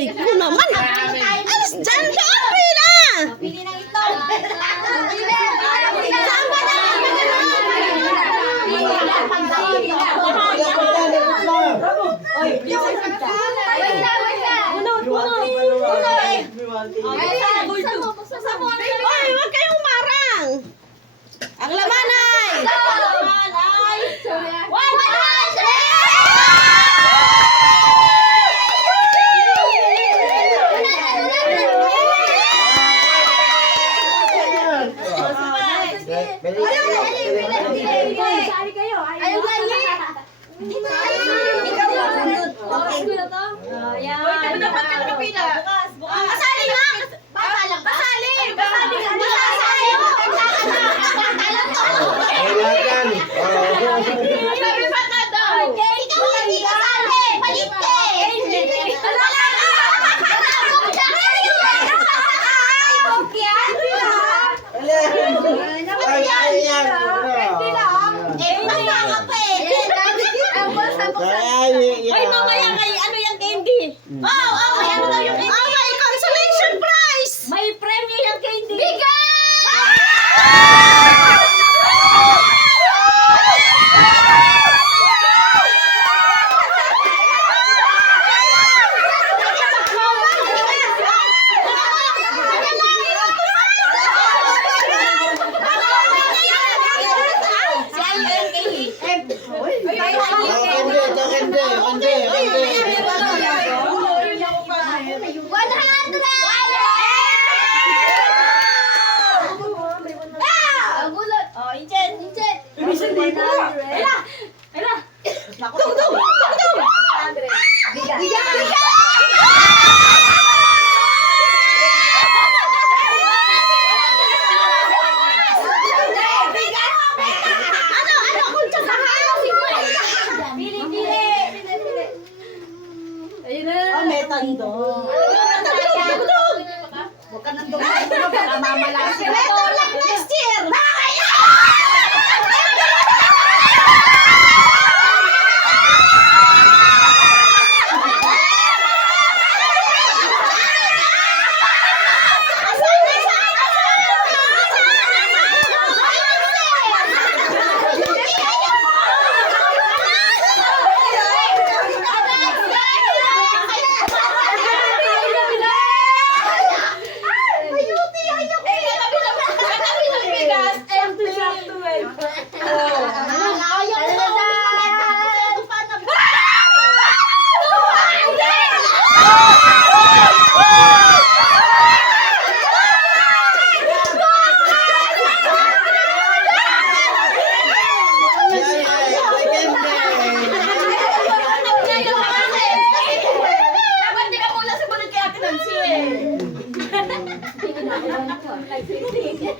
Aray ko naman. Alas dyan ka, pila. Pili ng ito. Saan ba na? Oy, huwag kayong marang. Ang laman ay. Kasali nga! Kasali! Sabi pa ka daw! Ikaw hindi kasali! Palite! Ay, mamaya kay ano yung candy? Oh, may ano daw yung candy? Oh, may consolation prize! May premyo yung candy! Huwag ka nandun. Baka mamalasin. Ito lang next year.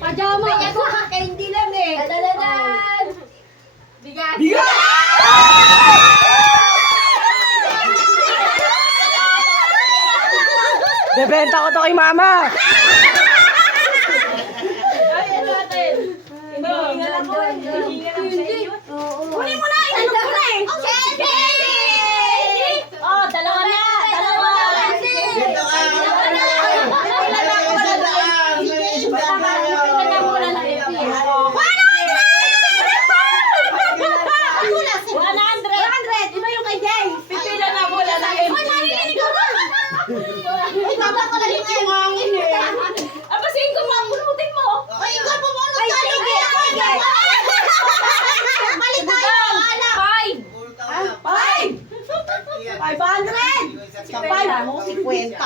Pajama ako kaya hindi lang eh. Dadadadan. Bigat. Bigat. Bebenta ko to kay mama. Ay, ano natin? Hiningal ako. Hiningal ako sa inyo. Kunin mo na. Inalok ko na eh. Oh, dalawa na. Dalawa. Kapal mo, 50.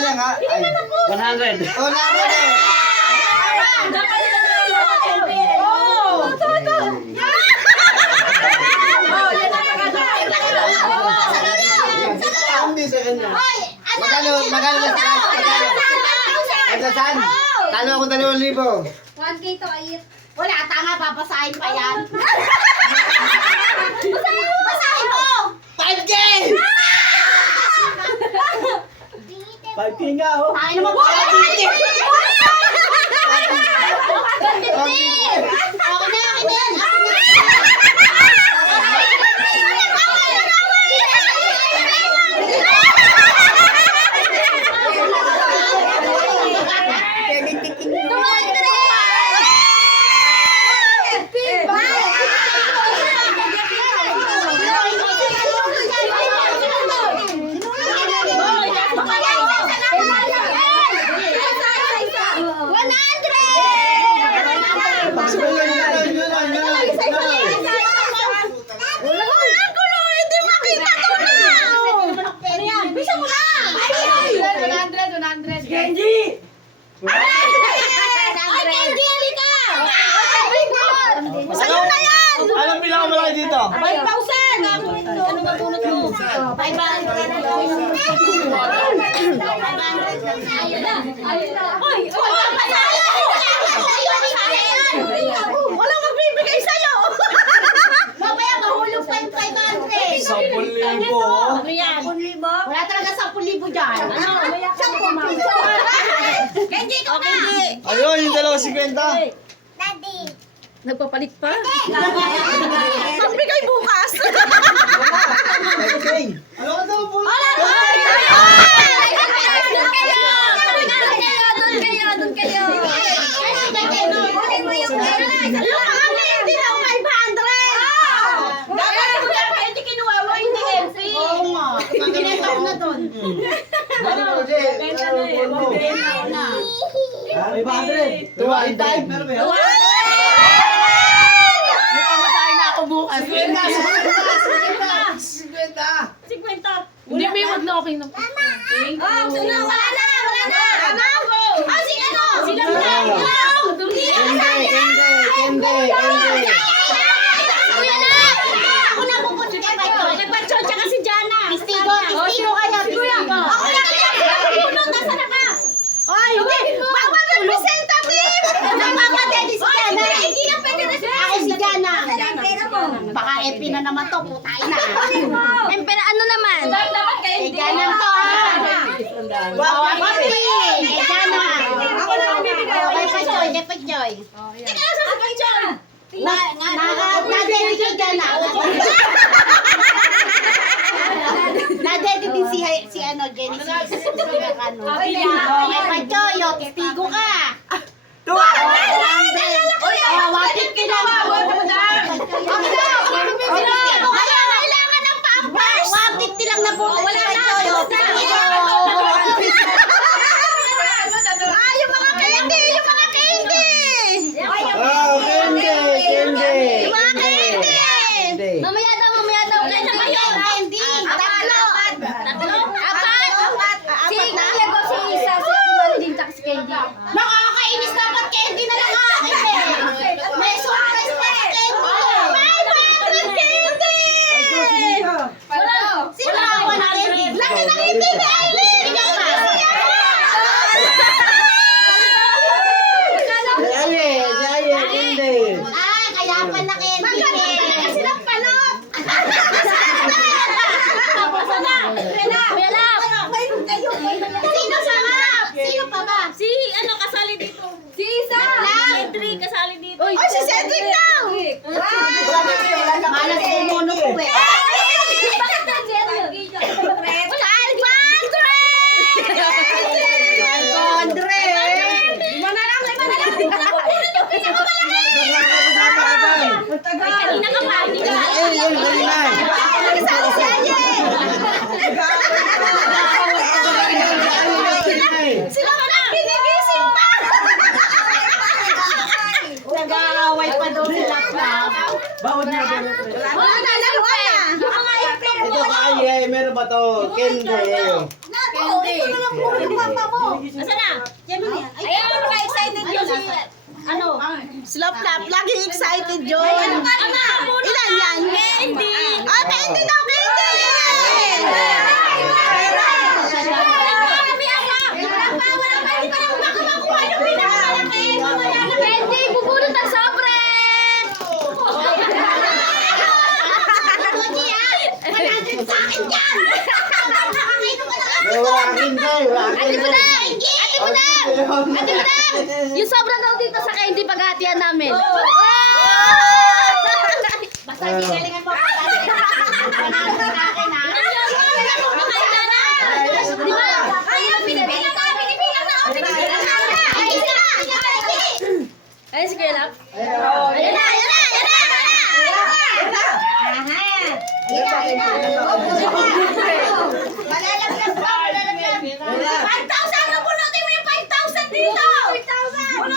lang ha. Ay, 100. oh, naroon eh. Hindi sa kanya. Magkano na sa At saan? Talo ako 2,000. 1K to, ayit. Wala, tanga, papasahin pa yan. Basahin mo! 5K! 5K nga oh. Tayo naman po! 150! Okay na, okay na yan. Sa'yo na yan! Anong pinakamalaki dito? 5,000! Ano ba tunot mo? 500. Walang magbibigay sa'yo! Mamaya mahulog pa yung 500. 10,000. Ano yan? 10,000? Wala talaga 10,000 dyan. Ano? 10,000. Kenji, ikaw na! Ayun, yung 250. Nagpapalit pa? Magbigay bukas! 5K. Ano ka daw po? Doon kayo! Kunin mo yung pera! Yung kami, hindi lang 500! Dapat mo dapat hindi kinuha mo, hindi MC! Oo nga! Pinenta ko na doon. Ano ko siya? Na. 500. 200. Meron ba yan? May pamasahin na ako bukas. 50. 50. Hindi, may wag na okay na. Oh, sino? Wala na! Wala na! Ah, si ano? Si Lamlang! Hindi na Kende. Kuya na! Ako na pupunta kay Pachoy. Kay Pachoy, tsaka si Jana. Testigo kaya, testigo. Ako na kaya, pupunta. Nasaan na ka? Ay, hindi! Bawal representative! Napapatedi si Jana. Hindi na pwede na siya. Ako si Jana. Baka epi na naman to, putay na. Pero ano naman? Dapat kayo hindi. Ganyan to, ha? Bawal epi. Kay Jana. Ako na ang bibigay. Kay Pachoy, kay Pachoy. Teka lang sa Pachoy. Na-dedi kay Jana. Na-dedi din si ano, Genesis. Ano? Kay Pachoy, testigo ka. 200! Uy, 150 lang. Kailangan ng pampers. 150 lang na po. Wala na. Yung mga candy! Yung mga candy! Oh, Kende. Yung mga candy! Mamaya daw. Kaya na kayo, candy! Tatlo! Apat! Si Kuya ko, si Isa, si Ate Marilyn, tsaka si Candy. Nakakainis, dapat candy na lang akin eh! May surprise pa sa candy! 500 candy! Sino nakakuha ng candy? Laki ng candy ni Aileen! Ikaw ba? Kende. Ah, kaya pala candy. Magkano kasi ng panot? Kuya Lap! Sino sarap? Sino pa ba? Si ano kasali dito? Si Isa! Cedric kasali dito. Oy, si Cedric daw! Malas yung mono ko eh. Bakit nandiyan? 500! Kanina ka pa, hindi ka. Nagsali si Aye! Sila pa lang ginigising pa! Nag-aaway pa daw sila pa. Bawal na. Wala na, laruan na. Ito kaya, meron ba to? Kende. Ito na lang puro ng papa mo. Asa na? Yan mo yan. Ayan, excited yun si... Ano? Slop lap, lagi excited yun. Ilan yan? Candy! Ah, candy daw, candy! Candy, bubulot ang sobre! Ate Budang! Ate Budang! Ate Budang! Yung sobra daw dito sa candy paghatian namin. Basta galingan mo. Panalo sa akin, ha? Di ba? Kaya, pinipilang na. Pinipilang na. Pinipilang na. Ayun na. Ayun si Kuya Lap. Ayan na. Ayan na. Ayan na. Ayan na. Malalaglag ba? Malalaglag. 5,000 na bunutin mo yung 5,000 dito. 5,000.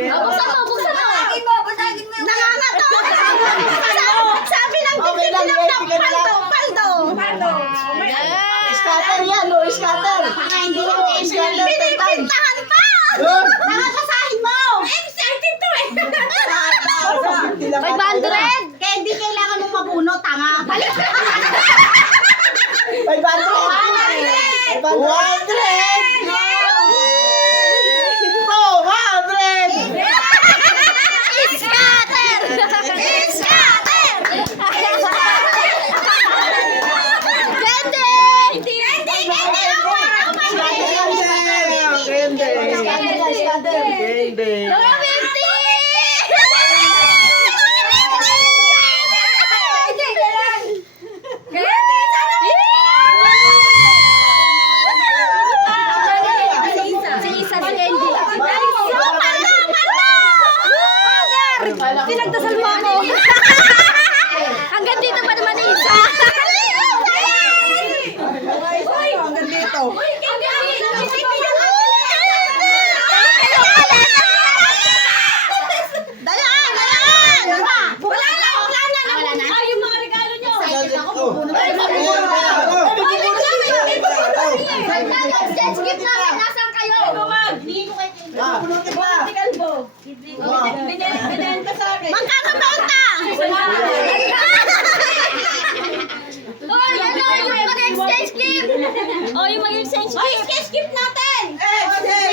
Buksan mo, buksan mo. Nangangato. Sabi lang, Okay lang, paldo. Scatter yan, no? Scatter. Hindi yung Scatter, pinipintahan pa. Yun. Nakakasahin mo. Excited to eh. 500! Candy, kailangan mo mabuno, tanga. Balik. 500. 200. Scatter! Scatter! Candy! Candy! Si Isa, si Candy. Pinagdasal mo ako. Hanggang dito pa naman ni Isa. Hanggang dito. Yung mga regalo nyo. Exchange gift namin. Nasaan kayo? Magkano benta? Hoy, ano yung mag-exchange gift? Oh, yung mag-exchange gift. Exchange gift natin!